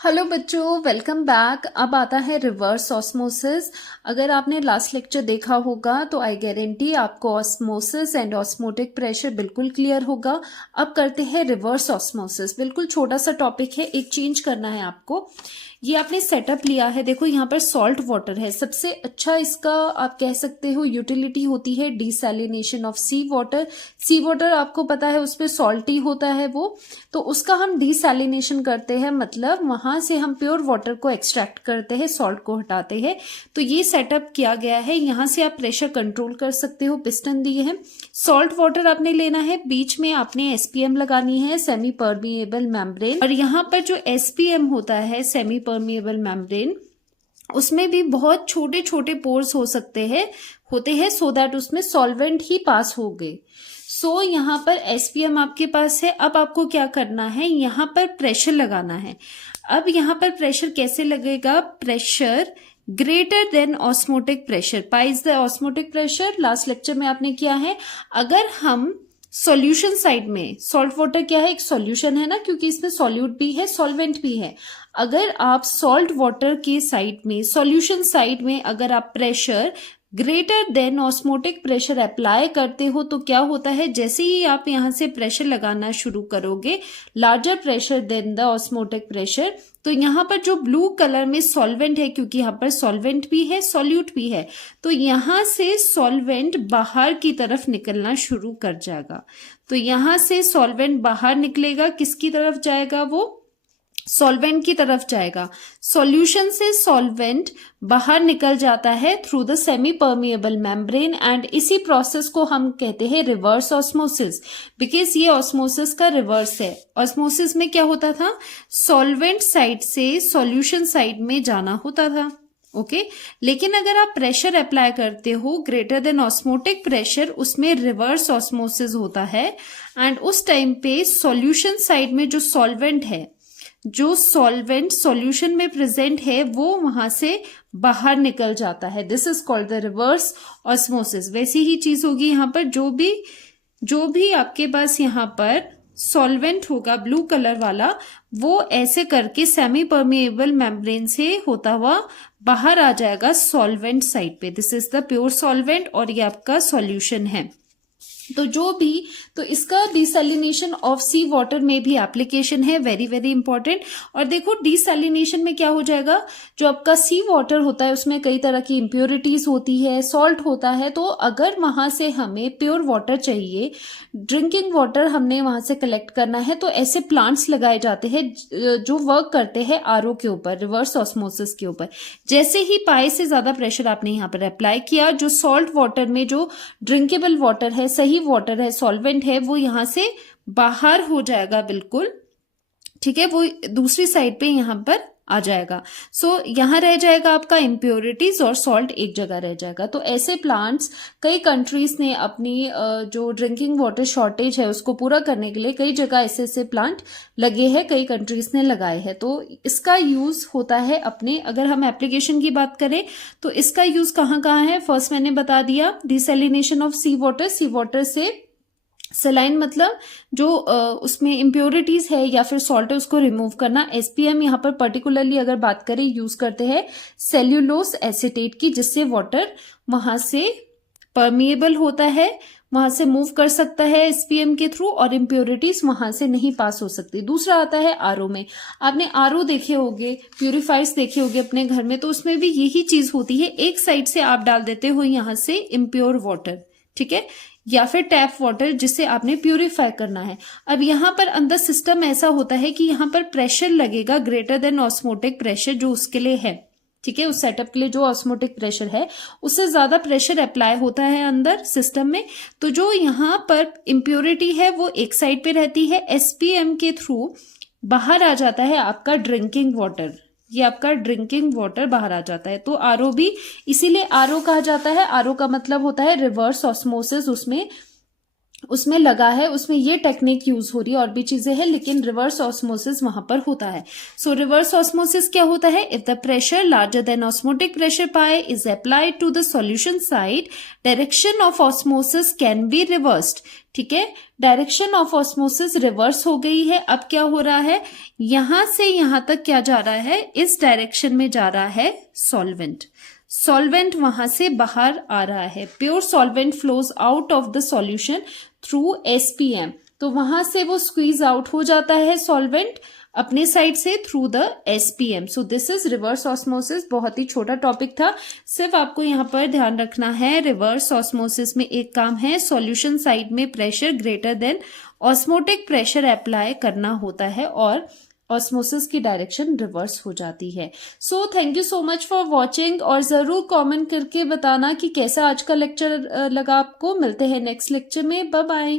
Hello बच्चों, welcome back. अब आता है रिवर्स ऑस्मोसिस। अगर आपने लास्ट लेक्चर देखा होगा तो आई गारंटी आपको ऑस्मोसिस एंड ऑस्मोटिक प्रेशर बिल्कुल क्लियर होगा। अब करते हैं रिवर्स ऑस्मोसिस। बिल्कुल छोटा सा टॉपिक है, एक चेंज करना है आपको। ये आपने सेटअप लिया है, देखो यहाँ पर सॉल्ट वाटर है। सबसे अच्छा इसका आप कह सकते हो यूटिलिटी होती है desalination of sea water. Sea water आपको पता है उसमें सॉल्टी होता है वो, तो उसका हम डिसैलिनेशन करते हैं, मतलब वहां से हम प्योर वाटर को एक्सट्रैक्ट करते हैं, सॉल्ट को हटाते हैं। तो ये सेटअप किया गया है। यहाँ से आप प्रेशर कंट्रोल कर सकते हो, पिस्टन दिए हैं। सॉल्ट वाटर आपने लेना है, बीच में आपने एसपीएम लगानी है, सेमी परमिएबल मेम्ब्रेन। और यहाँ पर जो एसपीएम होता है, सेमी परमिएबल मेम्ब्रेन, उसमें भी बहुत छोटे छोटे पोर्स होते हैं सो दैट उसमें सॉल्वेंट ही पास हो गए। सो यहाँ पर एसपीएम आपके पास है। अब आपको क्या करना है, यहाँ पर प्रेशर लगाना है। अब यहाँ पर प्रेशर कैसे लगेगा, pressure greater than osmotic pressure. Pi is the osmotic pressure, last lecture में आपने किया है। अगर हम सॉल्यूशन साइड में, सॉल्ट वाटर क्या है, एक सॉल्यूशन है ना, क्योंकि इसमें सॉल्यूट भी है, सॉल्वेंट भी है। अगर आप सॉल्ट वाटर के साइड में, सॉल्यूशन साइड में अगर आप pressure greater than osmotic pressure apply करते हो तो क्या होता है, जैसे ही आप यहां से प्रेशर लगाना शुरू करोगे, larger pressure than the osmotic pressure, तो यहाँ पर जो ब्लू कलर में सॉल्वेंट है, क्योंकि यहाँ पर सॉल्वेंट भी है, सॉल्यूट भी है, तो यहाँ से सॉल्वेंट बाहर की तरफ निकलना शुरू कर जाएगा। तो यहाँ से सॉल्वेंट बाहर निकलेगा, किसकी तरफ जाएगा, वो सॉल्वेंट की तरफ जाएगा। सॉल्यूशन से सॉल्वेंट बाहर निकल जाता है through the semi permeable membrane, and इसी प्रोसेस को हम कहते हैं रिवर्स ऑस्मोसिस, बिकॉज ये ऑस्मोसिस का रिवर्स है। ऑस्मोसिस में क्या होता था, सॉल्वेंट साइड से सॉल्यूशन साइड में जाना होता था, ओके लेकिन अगर आप प्रेशर अप्लाई करते हो ग्रेटर देन ऑस्मोटिक प्रेशर, उसमें रिवर्स ऑस्मोसिस होता है। एंड उस टाइम पे सॉल्यूशन साइड में जो सॉल्वेंट है, जो सॉल्वेंट सॉल्यूशन में प्रेजेंट है, वो वहां से बाहर निकल जाता है। This is called the reverse osmosis. वैसी ही चीज होगी यहाँ पर, जो भी आपके पास यहाँ पर सॉल्वेंट होगा ब्लू कलर वाला, वो ऐसे करके सेमी परमिएबल मेम्ब्रेन से होता हुआ बाहर आ जाएगा सॉल्वेंट साइड पे। This is the pure solvent और ये आपका सॉल्यूशन है। तो इसका डिसैलिनेशन ऑफ सी वाटर में भी एप्लीकेशन है, वेरी वेरी इंपॉर्टेंट। और देखो डिसैलिनेशन में क्या हो जाएगा, जो आपका सी वाटर होता है उसमें कई तरह की इम्प्योरिटीज होती है, सॉल्ट होता है, तो अगर वहां से हमें प्योर वाटर चाहिए, ड्रिंकिंग वाटर हमने वहां से कलेक्ट करना है, तो ऐसे प्लांट्स लगाए जाते हैं जो वर्क करते हैं आरओ के ऊपर, रिवर्स ऑस्मोसिस के ऊपर। जैसे ही पाई से ज्यादा प्रेशर आपने यहाँ पर अप्लाई किया, जो सॉल्ट वाटर में जो ड्रिंकेबल वाटर है, सही वाटर है, सॉल्वेंट है, वो यहां से बाहर हो जाएगा बिल्कुल, ठीक है, वो दूसरी साइड पे यहां पर आ जाएगा। सो यहां रह जाएगा आपका इम्प्योरिटीज और सॉल्ट एक जगह रह जाएगा। तो ऐसे प्लांट्स कई कंट्रीज ने अपनी जो ड्रिंकिंग वाटर शॉर्टेज है उसको पूरा करने के लिए कई जगह ऐसे ऐसे प्लांट लगे हैं, कई कंट्रीज ने लगाए हैं। तो इसका यूज होता है अपने, अगर हम एप्लीकेशन की बात करें तो इसका यूज कहाँ कहाँ है, फर्स्ट मैंने बता दिया, desalination of sea water. Sea water से सेलाइन मतलब जो उसमें इम्प्योरिटीज है या फिर सॉल्ट है उसको रिमूव करना। एसपीएम यहाँ पर पर्टिकुलरली अगर बात करें यूज करते हैं सेल्यूलोस एसीटेट की, जिससे वाटर वहां से परमिएबल होता है, वहां से मूव कर सकता है एसपीएम के थ्रू, और इम्प्योरिटीज वहां से नहीं पास हो सकती। दूसरा आता है आरओ में। आपने आरओ देखे होंगे, प्यूरिफायर्स देखे होंगे अपने घर में, तो उसमें भी यही चीज होती है, एक साइड से आप डाल देते हो यहां से इम्प्योर वाटर, ठीक है, या फिर टैप वाटर जिसे आपने प्यूरिफाई करना है। अब यहाँ पर अंदर सिस्टम ऐसा होता है कि यहाँ पर प्रेशर लगेगा ग्रेटर देन ऑस्मोटिक प्रेशर जो उसके लिए है, ठीक है, उस सेटअप के लिए जो ऑस्मोटिक प्रेशर है उससे ज्यादा प्रेशर अप्लाई होता है अंदर सिस्टम में। तो जो यहाँ पर इम्प्योरिटी है वो एक साइड पे रहती है, एसपीएम के थ्रू बाहर आ जाता है आपका ड्रिंकिंग वाटर, ये आपका ड्रिंकिंग वाटर बाहर आ जाता है। तो आरओ भी इसीलिए आरओ कहा जाता है। आरओ का मतलब होता है रिवर्स ऑस्मोसिस, उसमें लगा है, उसमें ये टेक्निक यूज हो रही है, और भी चीजें हैं, लेकिन रिवर्स ऑस्मोसिस वहां पर होता है। सो रिवर्स ऑस्मोसिस क्या होता है, if the pressure larger than osmotic pressure pi is applied to the solution side, direction of osmosis can be reversed, ठीक है, डायरेक्शन ऑफ ऑस्मोसिस रिवर्स हो गई है। अब क्या हो रहा है, यहां से यहां तक क्या जा रहा है, इस डायरेक्शन में जा रहा है सॉल्वेंट। सॉल्वेंट वहां से बाहर आ रहा है। Pure solvent flows out of the solution through SPM. तो वहां से वो स्क्वीज आउट हो जाता है सॉल्वेंट अपने साइड से through the SPM. So this is reverse osmosis. बहुत ही छोटा टॉपिक था, सिर्फ आपको यहाँ पर ध्यान रखना है रिवर्स ऑस्मोसिस में एक काम है, सॉल्यूशन साइड में pressure greater than osmotic pressure apply करना होता है और ऑस्मोसिस की डायरेक्शन रिवर्स हो जाती है। So thank you so much for watching, और जरूर कमेंट करके बताना कि कैसा आज का लेक्चर लगा आपको। मिलते हैं नेक्स्ट लेक्चर में। Bye bye.